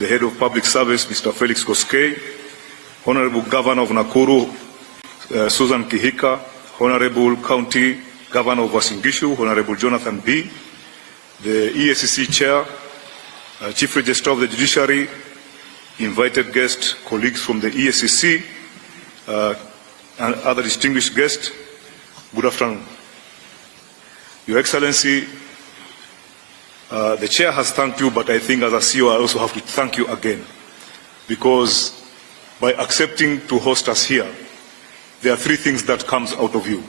the Head of Public Service, Mr. Felix Koskei, Honorable Governor of Nakuru, Susan Kihika, Honorable County Governor of Uasin Gishu, Honorable Jonathan B., the Eacc Chair, Chief Registrar of the Judiciary, invited guests, colleagues from the Eacc, and other distinguished guests, good afternoon. Your Excellency, the Chair has thanked you, but I think as a CEO I also have to thank you again, because by accepting to host us here, there are three things that comes out of you.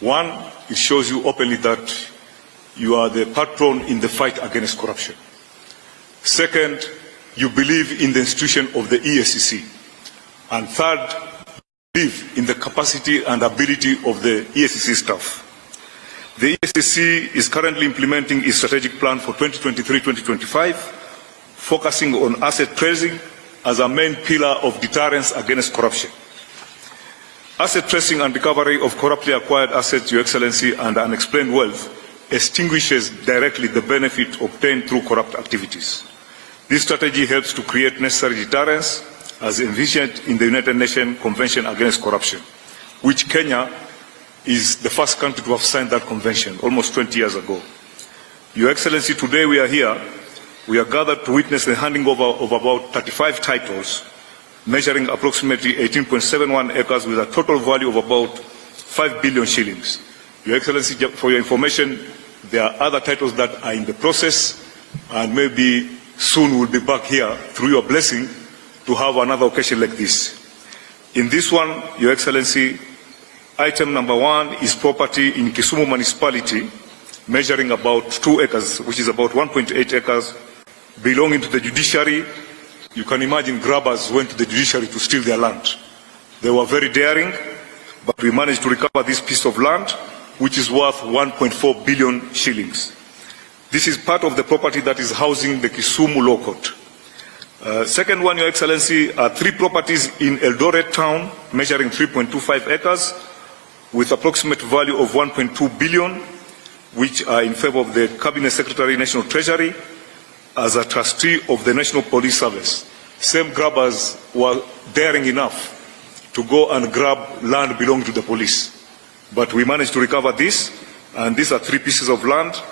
One, it shows you openly that you are the patron in the fight against corruption. Second, you believe in the institution of the Eacc. And third, you believe in the capacity and ability of the Eacc staff. The Eacc is currently implementing its strategic plan for 2023-2025, focusing on asset tracing as a main pillar of deterrence against corruption. Asset tracing and recovery of corruptly acquired assets, Your Excellency, and unexplained wealth extinguishes directly the benefit obtained through corrupt activities. This strategy helps to create necessary deterrence as envisioned in the United Nations Convention Against Corruption, which Kenya is the first country to have signed that convention almost 20 years ago. Your Excellency, today we are here, we are gathered to witness the handing over of about 35 titles, measuring approximately 18.71 acres with a total value of about 5 billion shillings. Your Excellency, for your information, there are other titles that are in the process, and maybe soon we'll be back here, through your blessing, to have another occasion like this. In this one, Your Excellency, item number 1 is property in Kisumu municipality, measuring about 2 acres, which is about 1.8 acres, belonging to the judiciary. You can imagine grabbers went to the judiciary to steal their land. They were very daring, but we managed to recover this piece of land, which is worth 1.4 billion shillings. This is part of the property that is housing the Kisumu Law Court. Second one, Your Excellency, are 3 properties in Eldoret town, measuring 3.25 acres, with approximate value of 1.2 billion, which are in favor of the Cabinet Secretary, National Treasury, as a trustee of the National Police Service. Same grabbers were daring enough to go and grab land belonging to the police. But we managed to recover this, and these are 3 pieces of land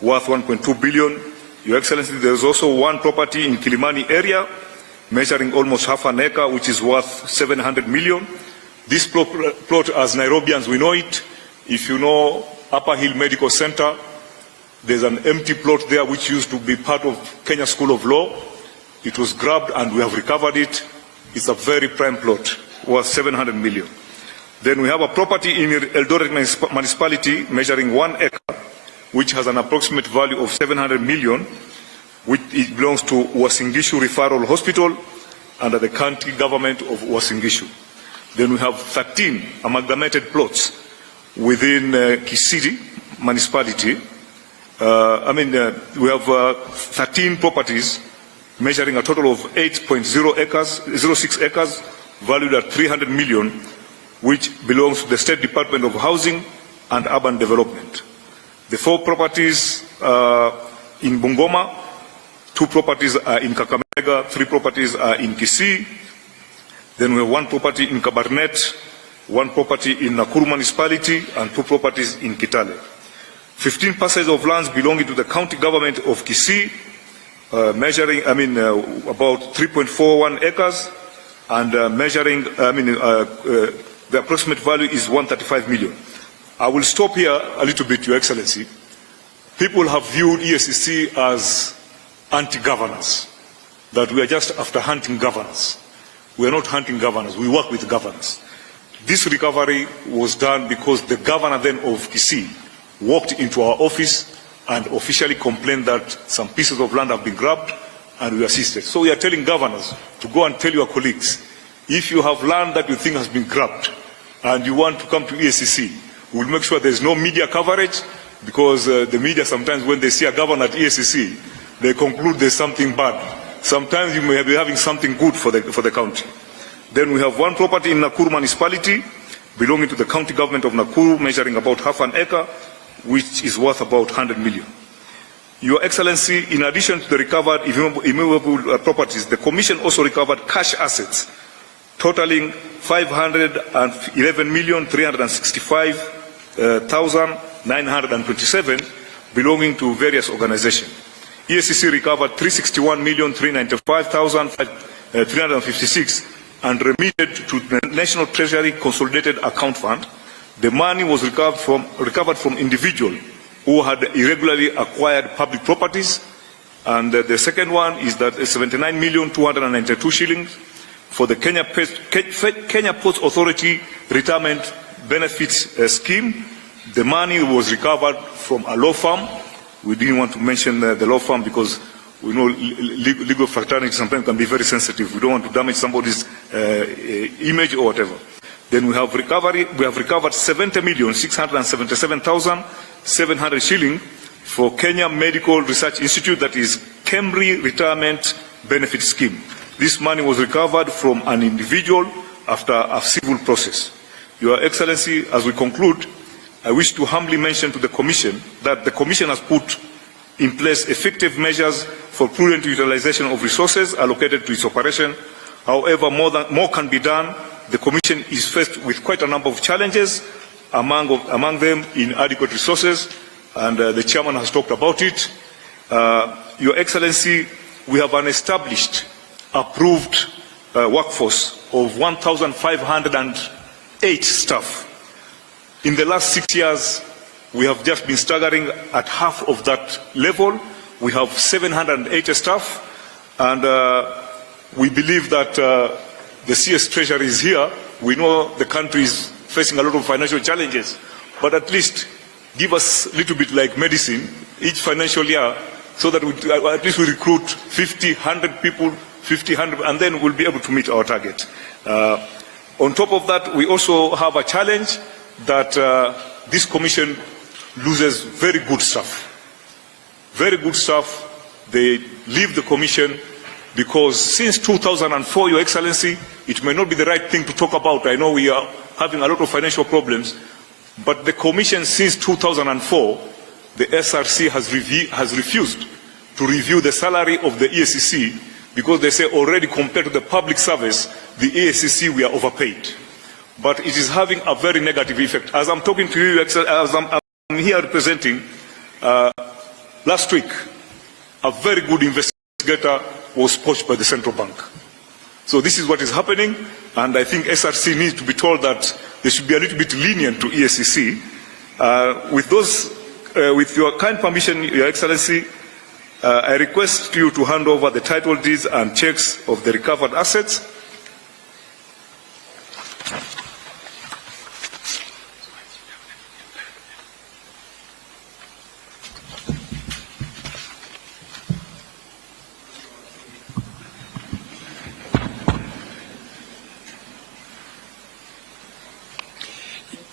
worth 1.2 billion. Your Excellency, there is also 1 property in Kilimani area, measuring almost half an acre, which is worth 700 million. This plot, as Nairobians, we know it. If you know Upper Hill Medical Center, there's an empty plot there which used to be part of Kenya School of Law. It was grabbed and we have recovered it. It's a very prime plot, worth 700 million. Then we have a property in Eldoret municipality measuring 1 acre, which has an approximate value of 700 million, which it belongs to Uasin Gishu Referral Hospital under the county government of Uasin Gishu. Then we have 13 amalgamated plots within Kisii municipality. We have 13 properties measuring a total of 8.06 acres, valued at 300 million, which belongs to the State Department of Housing and Urban Development. The 4 properties in Bungoma, 2 properties are in Kakamega, 3 properties are in Kisii. Then we have 1 property in Kabarnet, 1 property in Nakuru municipality, and 2 properties in Kitale. 15 parcels of lands belonging to the county government of Kisii, measuring, about 3.41 acres, and the approximate value is 135 million. I will stop here a little bit, Your Excellency. People have viewed Eacc as anti-governance, that we are just after hunting governance. We are not hunting governors, we work with governors. This recovery was done because the governor then of Kisii walked into our office and officially complained that some pieces of land have been grabbed, and we assisted. So we are telling governors to go and tell your colleagues, if you have land that you think has been grabbed and you want to come to Eacc, we'll make sure there's no media coverage, because the media sometimes, when they see a governor at Eacc, they conclude there's something bad. Sometimes you may be having something good for the county. Then we have 1 property in Nakuru municipality, belonging to the county government of Nakuru, measuring about half an acre, which is worth about 100 million. Your Excellency, in addition to the recovered immovable properties, the Commission also recovered cash assets totaling 511,365,927 belonging to various organizations. EACC recovered 361,395,356 and remitted to the National Treasury Consolidated Account Fund. The money was recovered from individuals who had irregularly acquired public properties. And the second one is that 79,292 shillings for the Kenya Ports Authority Retirement Benefits Scheme. The money was recovered from a law firm. We didn't want to mention the law firm because we know legal fraternity sometimes can be very sensitive. We don't want to damage somebody's image or whatever. Then we have recovered 70,677,700 shillings for Kenya Medical Research Institute, that is KEMRI Retirement Benefit Scheme. This money was recovered from an individual after a civil process. Your Excellency, as we conclude, I wish to humbly mention to the Commission that the Commission has put in place effective measures for prudent utilization of resources allocated to its operation. However, more can be done. The Commission is faced with quite a number of challenges, among them inadequate resources, and the Chairman has talked about it. Your Excellency, we have an established, approved workforce of 1,508 staff. In the last 6 years, we have just been staggering at half of that level. We have 780 staff, and we believe that the CS Treasury is here. We know the country is facing a lot of financial challenges, but at least give us a little bit like medicine each financial year, so that at least we recruit 50, 100 people, 50, 100, and then we'll be able to meet our target. On top of that, we also have a challenge that this Commission loses very good staff. Very good staff. They leave the Commission because since 2004, Your Excellency, it may not be the right thing to talk about. I know we are having a lot of financial problems, but the Commission since 2004, the SRC has refused to review the salary of the EACC because they say already compared to the public service, the EACC, we are overpaid. But it is having a very negative effect. As I'm talking to you, as I'm here representing, last week, a very good investigator was poached by the central bank. So this is what is happening, and I think SRC needs to be told that they should be a little bit lenient to EACC. With your kind permission, Your Excellency, I request you to hand over the title deeds and checks of the recovered assets.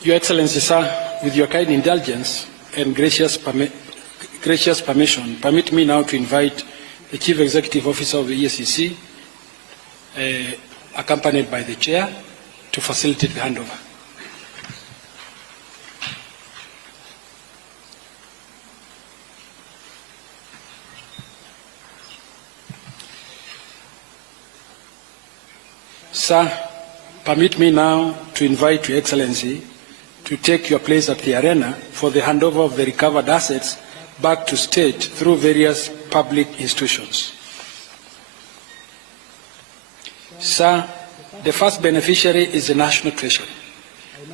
Your Excellency, sir, with your kind indulgence and gracious permission, permit me now to invite the Chief Executive Officer of the EACC, accompanied by the Chair, to facilitate the handover. Sir, permit me now to invite Your Excellency to take your place at the arena for the handover of the recovered assets back to state through various public institutions. Sir, the first beneficiary is the National Treasury.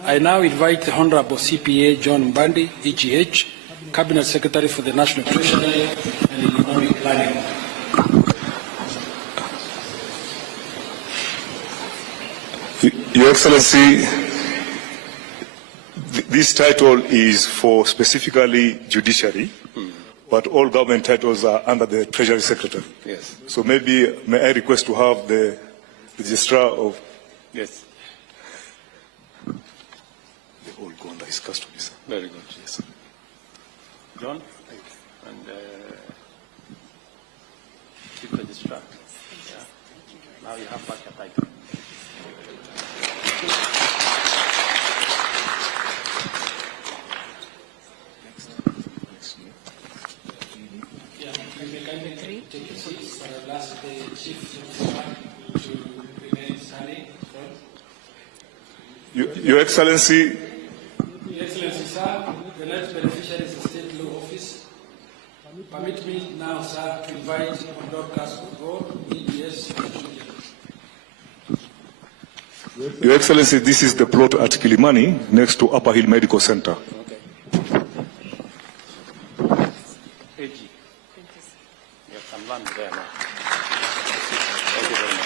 I now invite the Honorable CPA John Mbandi, EGH, Cabinet Secretary for the National Treasury and Economic Planning. Your Excellency, this title is for specifically judiciary, but all government titles are under the Treasury Secretary. Yes. So maybe may I request to have the registrar of... Yes. They all go under his custody, sir. Very good. Yes. John? And Chief Registrar. Yeah. Now you have back your title. Your Excellency, sir, the next beneficiary is the State Law Office. Permit me now, sir, to invite Dr. Casco, EBS. Your Excellency, this is the plot at Kilimani, next to Upper Hill Medical Center. Okay. AG. You have some land there now. Thank you very much.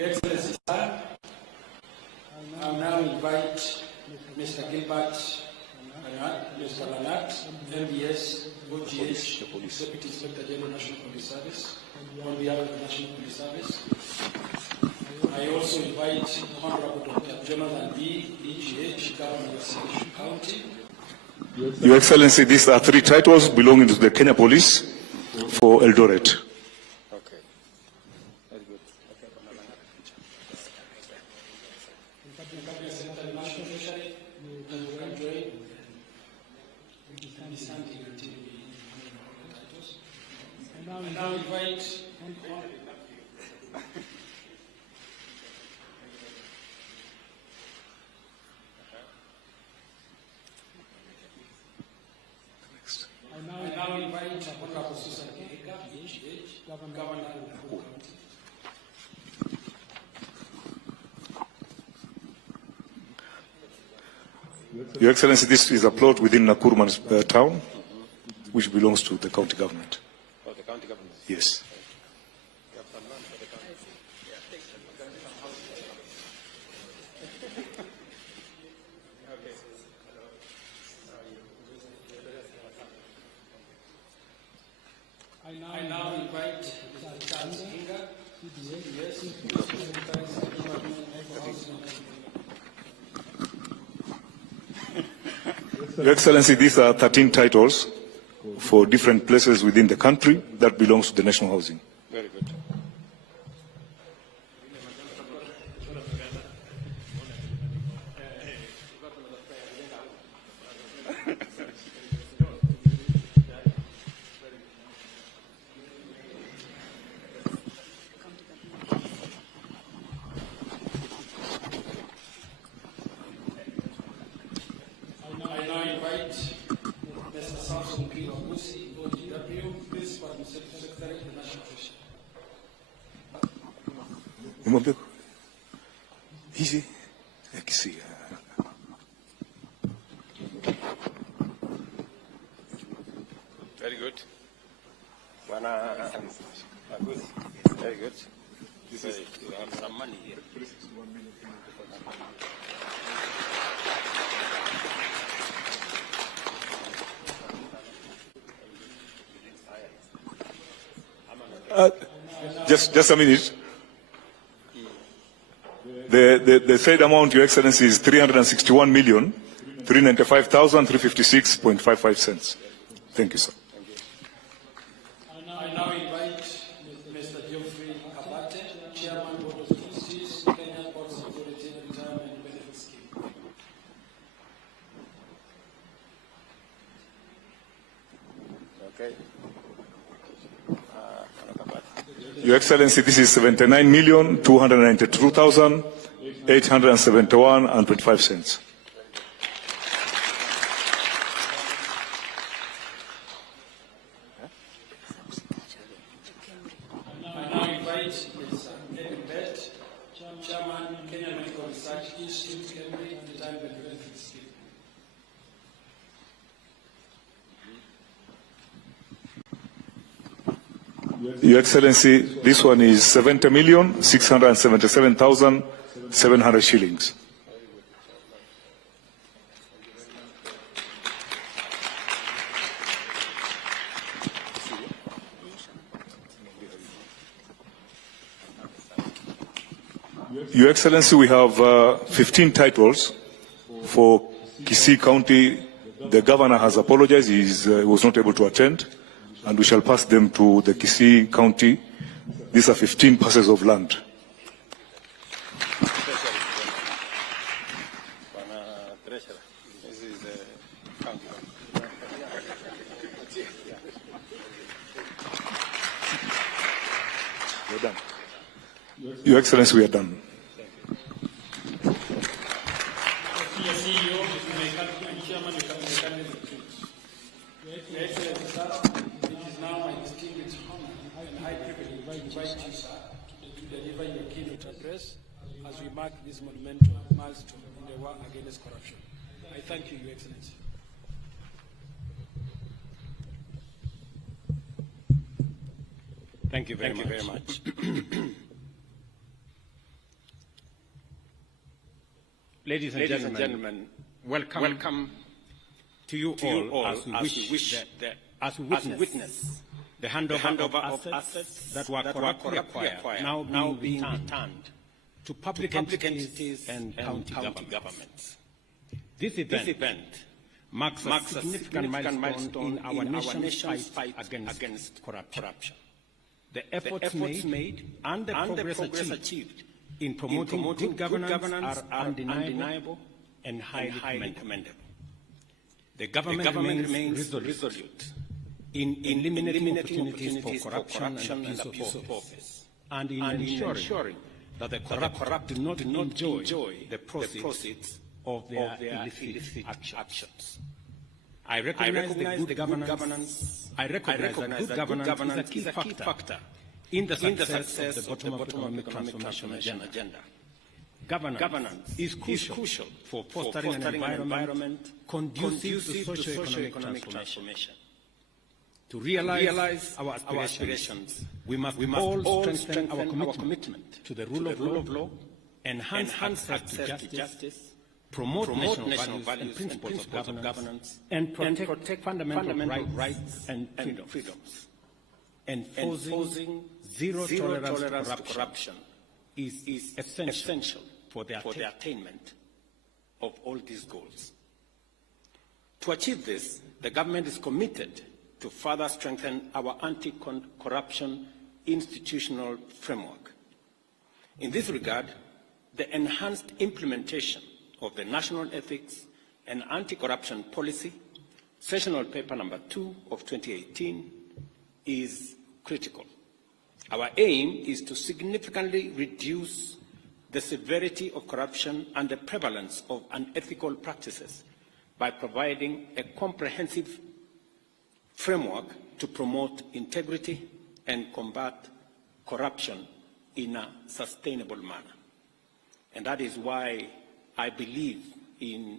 Excellency, sir, I will now invite Mr. Gilbert, Mr. Lanat, MBS, OGH, Deputy Inspector General National Police Service, on behalf of the National Police Service. I also invite Honorable Dr. Jonathan B., EGH, Governor of Salisbury County. Your Excellency, these are 3 titles belonging to the Kenya Police for Eldoret. Okay. Very good. And now invite Honorable Susan Kihika, EGH, Governor of Nairobi County. Your Excellency, this is a plot within Nakuru town, which belongs to the county government. Oh, the county government. Yes. You have some land for the county. I now invite Mr. Charles Inga, CBS, Your Excellency, these are 13 titles for different places within the country that belongs to the national housing. Very good. I now invite Mr. Samson P. Wabusi, OGW, Principal Administrative Secretary of the National Treasury. Umwambie hizi akisi Very good. Good. Very good. You have some money here. just a minute. The said amount, Your Excellency, is 361,395,356.55 cents. Thank you, sir. I now invite Mr. Geoffrey Kabate, Chairman Board of Trustees, Kenya Ports Authority Retirement Benefit Scheme. Okay. Your Excellency, this is 79,292,871.25 cents. I now invite Mr. Edwin Bett, Chairman, Kenya Medical Research Institute, Cambridge, Retirement Benefit Scheme. Your Excellency, this one is 70,677,700 shillings. Your Excellency, we have 15 titles for Kisii County. The governor has apologized. He was not able to attend, and we shall pass them to the Kisii County. These are 15 parcels of land. Treasurer, this is county. We're done. Your Excellency, we are done. Deliver your keynote address as we mark this monumental milestone in the war against corruption. I thank you, Your Excellency. Thank you very much. Ladies and gentlemen, welcome to you all as we witness the handover of assets that were corruptly acquired, now being returned to public entities and county governments. This event marks a significant milestone in our nation's fight against corruption. The efforts made and the progress achieved in promoting good governance are undeniable and highly commendable. The government remains resolute in eliminating opportunities for corruption and abuse of office, and in ensuring that the corrupt do not enjoy the proceeds of their illicit actions. I recognize that good governance is a key factor in the success of the bottom-up economic transformation agenda. Governance is crucial for fostering an environment conducive to socio-economic transformation. To realize our aspirations, we must all strengthen our commitment to the rule of law, enhance access to justice, promote national values and principles of governance, and protect fundamental rights and freedoms. Enforcing zero tolerance to corruption is essential for the attainment of all these goals. To achieve this, the government is committed to further strengthen our anti-corruption institutional framework. In this regard, the enhanced implementation of the National Ethics and Anti-Corruption Policy, Sessional Paper Number 2 of 2018, is critical. Our aim is to significantly reduce the severity of corruption and the prevalence of unethical practices by providing a comprehensive framework to promote integrity and combat corruption in a sustainable manner. And that is why I believe in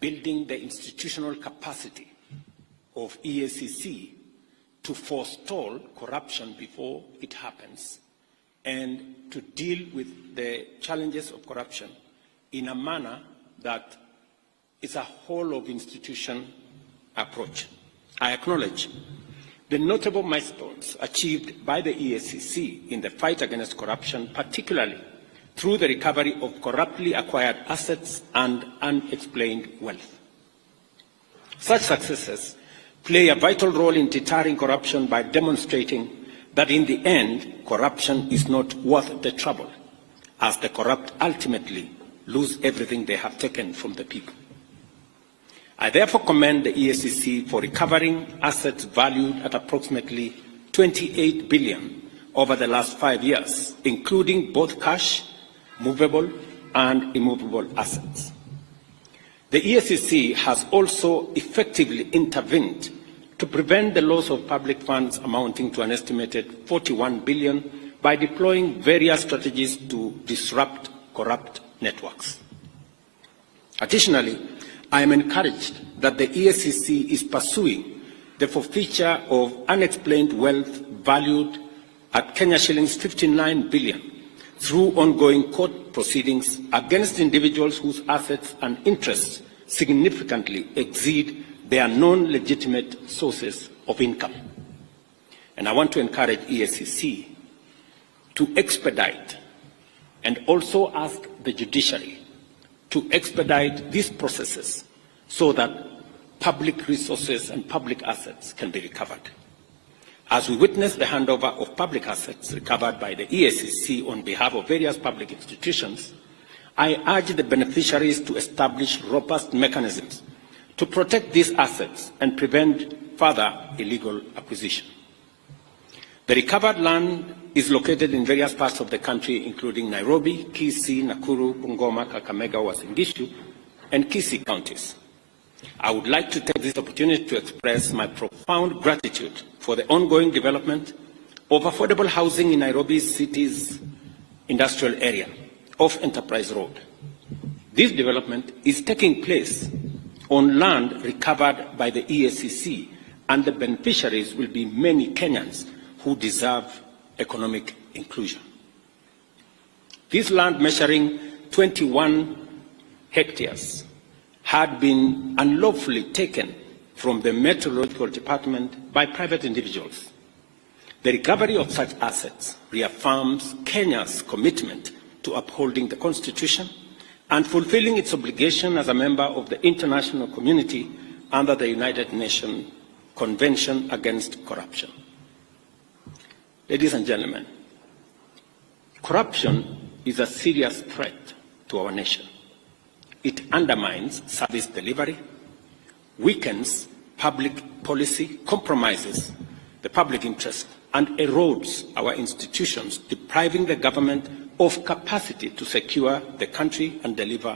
building the institutional capacity of EACC to forestall corruption before it happens and to deal with the challenges of corruption in a manner that is a whole of institution approach. I acknowledge the notable milestones achieved by the EACC in the fight against corruption, particularly through the recovery of corruptly acquired assets and unexplained wealth. Such successes play a vital role in deterring corruption by demonstrating that in the end, corruption is not worth the trouble, as the corrupt ultimately lose everything they have taken from the people. I therefore commend the EACC for recovering assets valued at approximately 28 billion over the last 5 years, including both cash, movable and immovable assets. The EACC has also effectively intervened to prevent the loss of public funds amounting to an estimated 41 billion by deploying various strategies to disrupt corrupt networks. Additionally, I am encouraged that the EACC is pursuing the forfeiture of unexplained wealth valued at Kenya shillings 59 billion through ongoing court proceedings against individuals whose assets and interests significantly exceed their non-legitimate sources of income. And I want to encourage EACC to expedite and also ask the judiciary to expedite these processes so that public resources and public assets can be recovered. As we witness the handover of public assets recovered by the EACC on behalf of various public institutions, I urge the beneficiaries to establish robust mechanisms to protect these assets and prevent further illegal acquisition. The recovered land is located in various parts of the country, including Nairobi, Kisii, Nakuru, Bungoma, Kakamega, Uasin Gishu, and Kisii counties. I would like to take this opportunity to express my profound gratitude for the ongoing development of affordable housing in Nairobi city's industrial area of Enterprise Road. This development is taking place on land recovered by the Eacc, and the beneficiaries will be many Kenyans who deserve economic inclusion. This land, measuring 21 hectares, had been unlawfully taken from the Meteorological Department by private individuals. The recovery of such assets reaffirms Kenya's commitment to upholding the Constitution and fulfilling its obligation as a member of the international community under the United Nations Convention Against Corruption. Ladies and gentlemen, corruption is a serious threat to our nation. It undermines service delivery, weakens public policy, compromises the public interest, and erodes our institutions, depriving the government of capacity to secure the country and deliver